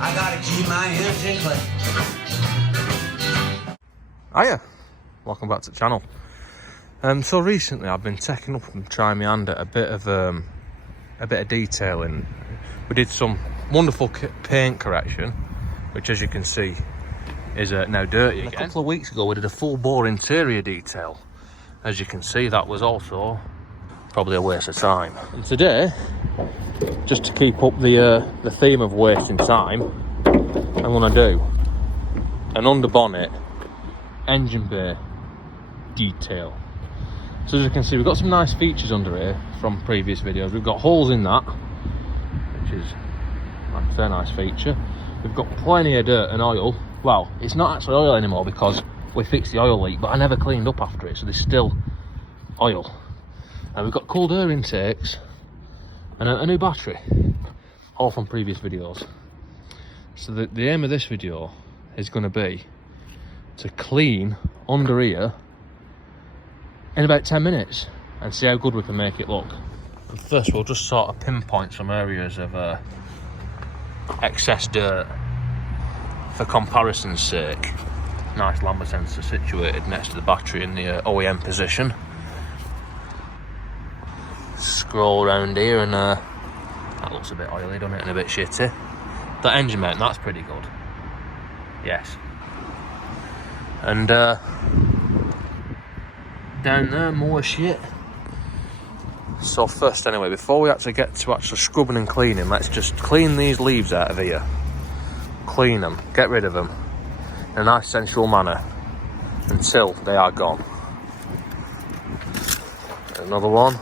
I gotta keep my engine clean. Hiya, welcome back to the channel. So recently I've been taking up and trying my hand at a bit of detailing. We did some wonderful paint correction, which as you can see is now dirty again. A couple of weeks ago we did a full bore interior detail. As you can see, that was also probably a waste of time. And today, just to keep up the theme of wasting time, I'm gonna do an under bonnet engine bay detail. So as you can see, we've got some nice features under here from previous videos. We've got holes in that, which is a very nice feature. We've got plenty of dirt and oil. Well, it's not actually oil anymore because we fixed the oil leak, but I never cleaned up after it, so there's still oil. And we've got cold air intakes and a new battery, all from previous videos. So the aim of this video is going to be to clean under here in about 10 minutes and see how good we can make it look. And first we'll just sort of pinpoint some areas of excess dirt for comparison's sake. Nice lambda sensor situated next to the battery in the OEM position. Scroll around here and that looks a bit oily, doesn't it, and a bit shitty. That engine mount, that's pretty good. Yes. And down there, more shit. So first anyway, before we actually get to actually scrubbing and cleaning, let's just clean these leaves out of here. Clean them, get rid of them in a nice sensual manner until they are gone. Another one.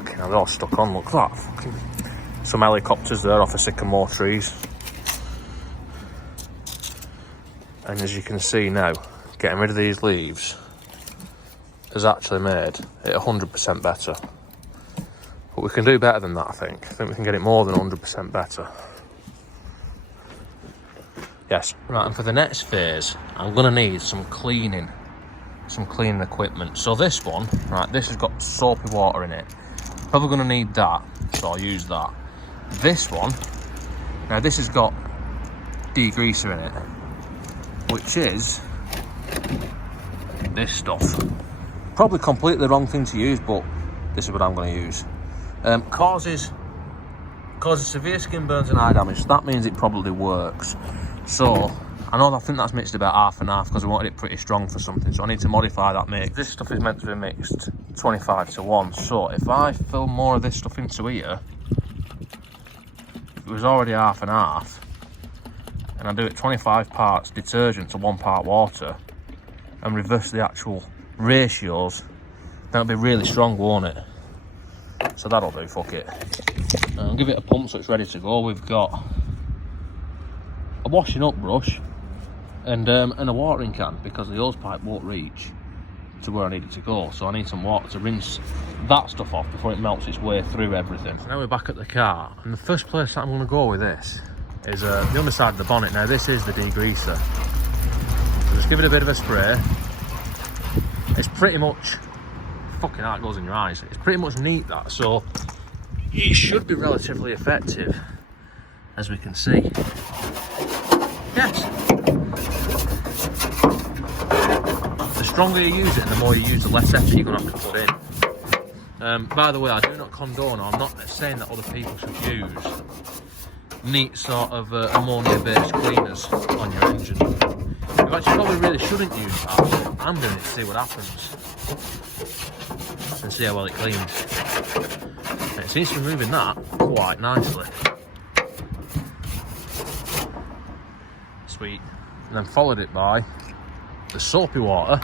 Okay, now they're all stuck on, look at that. Fucking some helicopters there off the sycamore trees. And as you can see now, getting rid of these leaves has actually made it 100% better. But we can do better than that, I think. I think we can get it more than 100% better. Yes. Right, and for the next phase, I'm gonna need some cleaning equipment. So this one, right, this has got soapy water in it. Probably gonna need that, so I'll use that. This one, now this has got degreaser in it, which is this stuff. Probably completely the wrong thing to use, but this is what I'm going to use. Causes severe skin burns and eye damage, so that means it probably works. So I think that's mixed about half and half because I wanted it pretty strong for something, so I need to modify that mix. This stuff is meant to be mixed 25:1, so if I fill more of this stuff into here, it was already half and half, and I do it 25 parts detergent to 1 part water and reverse the actual ratios, then it'll be really strong, won't it? So that'll do, fuck it. I'll give it a pump so it's ready to go. We've got a washing up brush and a watering can because the hose pipe won't reach to where I need it to go, so I need some water to rinse that stuff off before it melts its way through everything. So now we're back at the car, and the first place that I'm going to go with this is the underside of the bonnet. Now this is the degreaser, so just give it a bit of a spray. It's pretty much, fucking hell, it goes in your eyes, it's pretty much neat, that, so it should be relatively effective, as we can see. Yes. The stronger you use it and the more you use, the less effort you're going to have to put in. By the way, I do not condone, or I'm not saying that other people should use neat sort of ammonia-based cleaners on your engine. You actually probably really shouldn't use that. I'm doing it to see what happens and see how well it cleans. And it seems to be moving that quite nicely. Sweet. And then followed it by the soapy water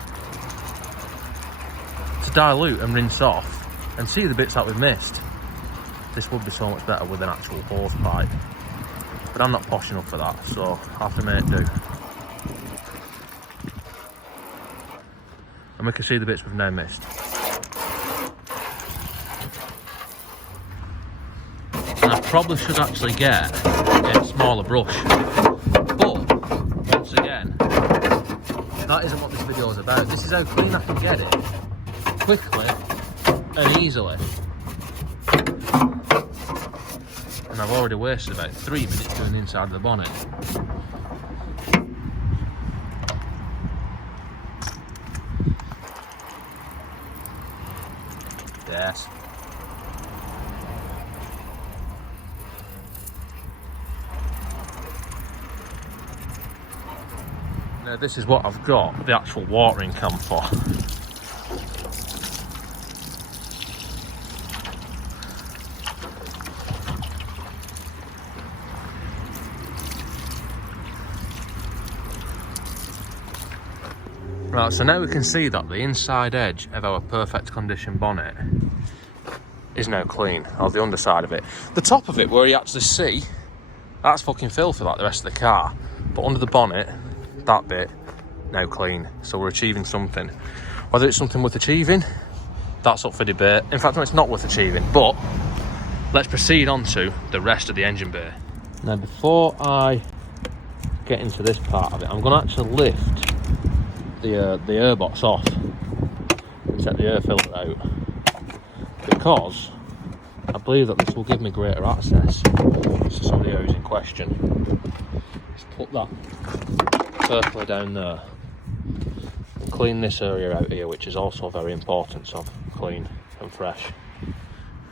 to dilute and rinse off and see the bits that we've missed. This would be so much better with an actual hose pipe, but I'm not posh enough for that, so I have to make do. And we can see the bits we've now missed. And I probably should actually get a smaller brush, but once again, that isn't what this video is about. This is how clean I can get it quickly and easily. And I've already wasted about 3 minutes doing the inside of the bonnet. Yes. Now this is what I've got the actual watering can for. Right, so now we can see that the inside edge of our perfect condition bonnet is now clean, or the underside of it. The top of it, where you actually see, that's fucking filthy like the rest of the car. But under the bonnet, that bit, now clean. So we're achieving something. Whether it's something worth achieving, that's up for debate. In fact, no, it's not worth achieving, but let's proceed on to the rest of the engine bay. Now, before I get into this part of it, I'm going to actually lift the air box off and take the air filter out, because I believe that this will give me greater access to some of the areas in question. Just put that carefully down there. Clean this area out here, which is also very important to have clean and fresh.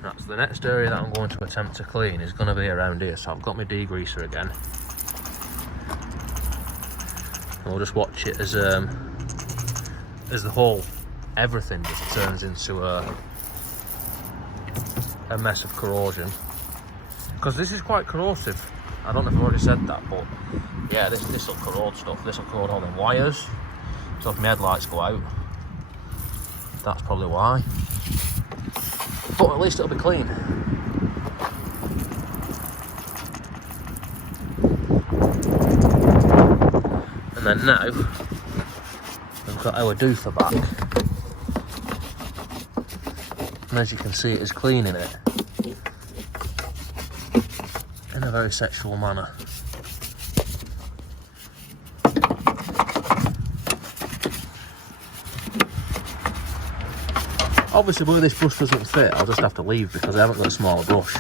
That's the next area that I'm going to attempt to clean, is going to be around here. So I've got my degreaser again. And we'll just watch it as the whole everything just turns into a mess of corrosion, because this is quite corrosive. I don't know if I've already said that, but yeah, this will corrode stuff. This will corrode all the wires, so if my headlights go out, that's probably why. But at least it'll be clean. And then now we've got our doofer back, and as you can see, it is cleaning it in a very sexual manner. Obviously, where this brush doesn't fit, I'll just have to leave because I haven't got a smaller brush.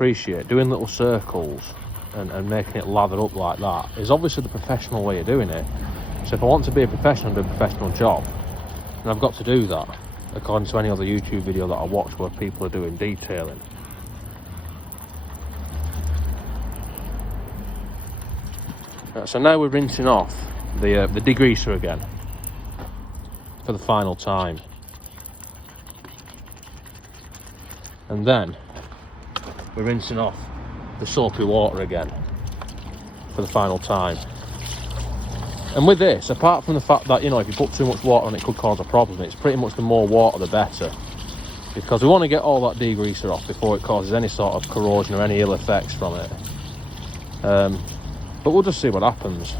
appreciate, doing little circles and making it lather up like that is obviously the professional way of doing it. So if I want to be a professional and do a professional job, then I've got to do that, according to any other YouTube video that I watch where people are doing detailing. So now we're rinsing off the degreaser again for the final time, and then we're rinsing off the soapy water again for the final time. And with this, apart from the fact that, you know, if you put too much water on it, could cause a problem, it's pretty much the more water the better, because we want to get all that degreaser off before it causes any sort of corrosion or any ill effects from it. But we'll just see what happens.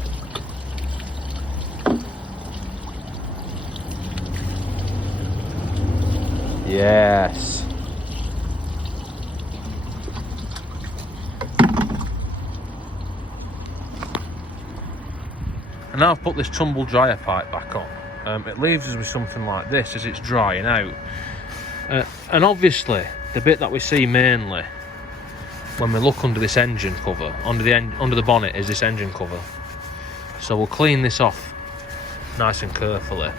Yes. And now I've put this tumble dryer pipe back on. It leaves us with something like this as it's drying out. And obviously, the bit that we see mainly when we look under this engine cover, under the bonnet, is this engine cover. So we'll clean this off nice and carefully,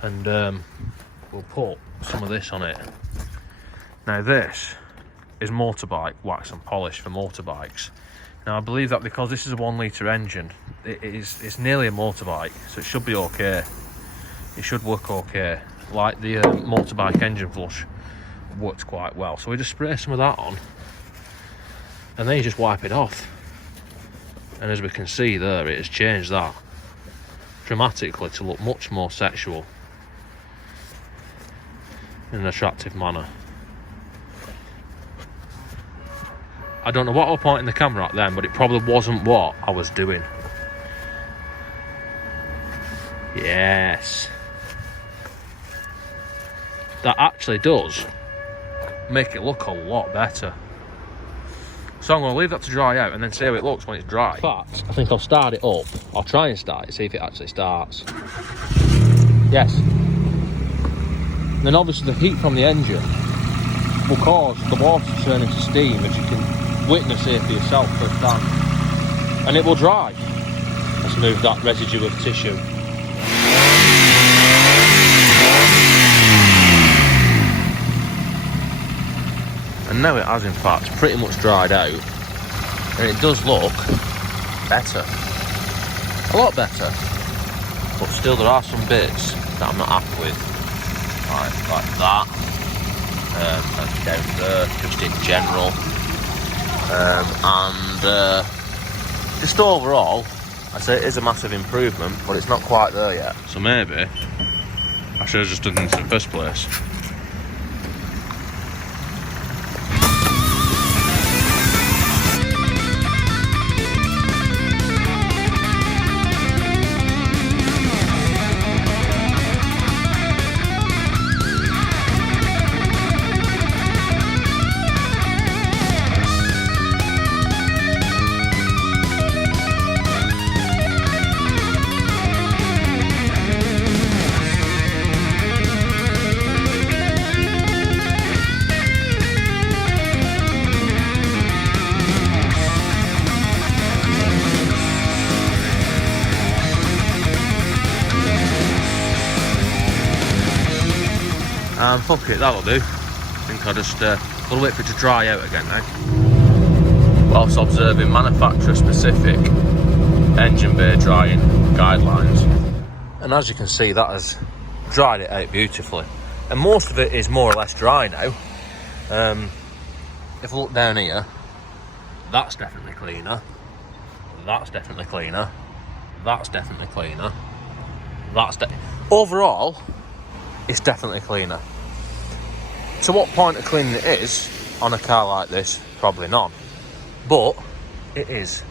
and we'll put some of this on it. Now this is motorbike wax and polish for motorbikes. Now I believe that because this is a 1 litre engine, it's nearly a motorbike, so it should be okay. It should work okay. Like the motorbike engine flush works quite well. So we just spray some of that on, and then you just wipe it off. And as we can see there, it has changed that dramatically to look much more sexual in an attractive manner. I don't know what I was pointing the camera at then, but it probably wasn't what I was doing. Yes. That actually does make it look a lot better. So I'm going to leave that to dry out and then see how it looks when it's dry. In fact, I think I'll start it up. I'll try and start it, see if it actually starts. Yes. Then obviously the heat from the engine will cause the water to turn into steam, as you can witness here for yourself firsthand. And it will dry. Let's move that residue of tissue. And now it has in fact pretty much dried out, and it does look better, a lot better, but still there are some bits that I'm not happy with, like that, and down there, just in general, and just overall, I say it is a massive improvement, but it's not quite there yet. So maybe I should have just done this in the first place. And fuck it, that'll do. I think I'll just we'll wait for it to dry out again now. Whilst observing manufacturer specific engine bay drying guidelines. And as you can see, that has dried it out beautifully. And most of it is more or less dry now. If I look down here, that's definitely cleaner. That's definitely cleaner. That's definitely cleaner. Overall, it's definitely cleaner. To what point of cleaning it is on a car like this, probably none. But it is.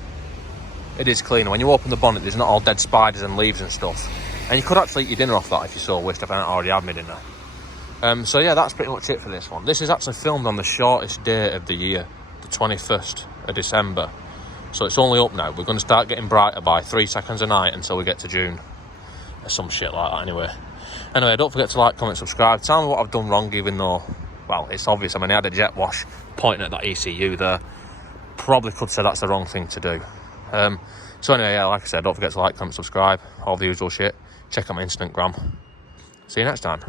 It is cleaner. When you open the bonnet, there's not all dead spiders and leaves and stuff. And you could actually eat your dinner off that if you so wished, if I hadn't already had my dinner. So yeah, that's pretty much it for this one. This is actually filmed on the shortest day of the year, the 21st of December. So it's only up now. We're going to start getting brighter by 3 seconds a night until we get to June. Or some shit like that anyway. Anyway, don't forget to like, comment, subscribe. Tell me what I've done wrong, even though well, it's obvious. I mean, he had a jet wash pointing at that ECU there. Probably could say that's the wrong thing to do. So anyway, yeah, like I said, don't forget to like, comment, subscribe, all the usual shit. Check out my Instagram. See you next time.